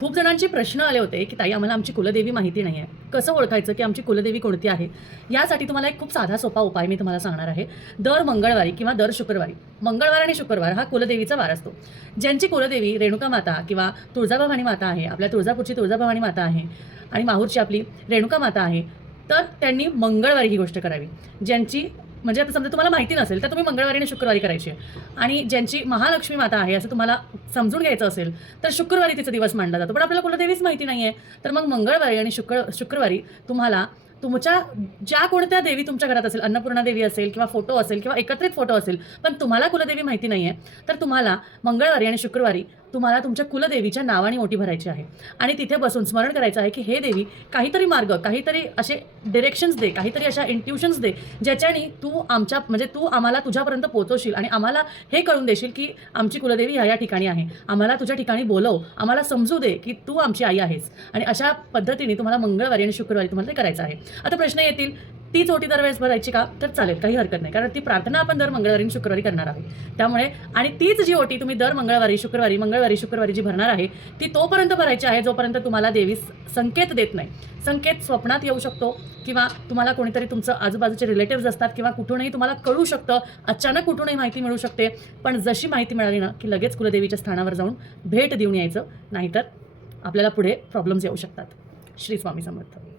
खूप जणांचे प्रश्न आले होते की ताई आम्हाला आमची कुलदेवी माहिती नाही आहे कसं ओळखायचं की आमची कुलदेवी कोणती आहे? यासाठी तुम्हाला एक खूप साधा सोपा उपाय मी तुम्हाला सांगणार आहे. दर मंगळवारी किंवा दर शुक्रवारी मंगळवार आणि शुक्रवार हा कुलदेवीचा वार असतो. ज्यांची कुलदेवी रेणुका माता किंवा तुळजाभवानी माता आहे आपल्या तुळजापूरची तुळजाभवानी माता आहे आणि माहूरची आपली रेणुका माता आहे तर त्यांनी मंगळवारी ही गोष्ट करावी. ज्यांची म्हणजे आता समजा तुम्हाला माहिती नसेल तर तुम्ही मंगळवारी आणि शुक्रवारी करायची आहे. आणि ज्यांची महालक्ष्मी माता आहे असं तुम्हाला समजून घ्यायचं असेल तर शुक्रवारी तिचा दिवस मांडला जातो पण आपल्याला कुलदेवीच माहिती नाही आहे तर मग मंगळवारी आणि शुक्र शुक्रवारी तुम्हाला तुमच्या ज्या कोणत्या देवी तुमच्या घरात असेल अन्नपूर्णा देवी असेल किंवा फोटो असेल किंवा एकत्रित फोटो असेल पण तुम्हाला कुलदेवी माहिती नाही आहे तर तुम्हाला मंगळवारी आणि शुक्रवारी तुम्हाला तुमच्या कुलदेवीच्या नावाने ओटी भरायची आहे. आणि तिथे बसून स्मरण करायचं आहे की हे देवी काहीतरी मार्ग काहीतरी असे डिरेक्शन्स दे काहीतरी अशा इंट्युशन्स दे ज्याच्याने तू आमच्या म्हणजे तू आम्हाला तुझ्यापर्यंत पोहोचवशील आणि आम्हाला हे कळून देशील की आमची कुलदेवी ह्या या ठिकाणी आहे. आम्हाला तुझ्या ठिकाणी बोलव आम्हाला समजू दे की तू आमची आई आहेस. आणि अशा पद्धतीने तुम्हाला मंगळवारी आणि शुक्रवारी तुम्हाला ते करायचं आहे. आता प्रश्न येतील तीच ओटी दरवेळेस भरायची का? तर चालेल काही हरकत नाही. कारण ती प्रार्थना आपण दर मंगळवारी आणि शुक्रवारी करणार आहोत. त्यामुळे आणि तीच जी ओटी तुम्ही दर मंगळवारी शुक्रवारी मंगळवारी शुक्रवारी जी भरणार आहे ती तोपर्यंत भरायची आहे जोपर्यंत तुम्हाला देवी संकेत देत नाही. संकेत स्वप्नात येऊ शकतो किंवा तुम्हाला कोणीतरी तुमचं आजूबाजूचे रिलेटिव्ह असतात किंवा कुठूनही तुम्हाला कळू शकतं अचानक कुठूनही माहिती मिळू शकते पण जशी माहिती मिळाली ना की लगेच कुलदेवीच्या स्थानावर जाऊन भेट देऊन यायचं नाहीतर आपल्याला पुढे प्रॉब्लेम्स येऊ शकतात. श्री स्वामी समर्थ.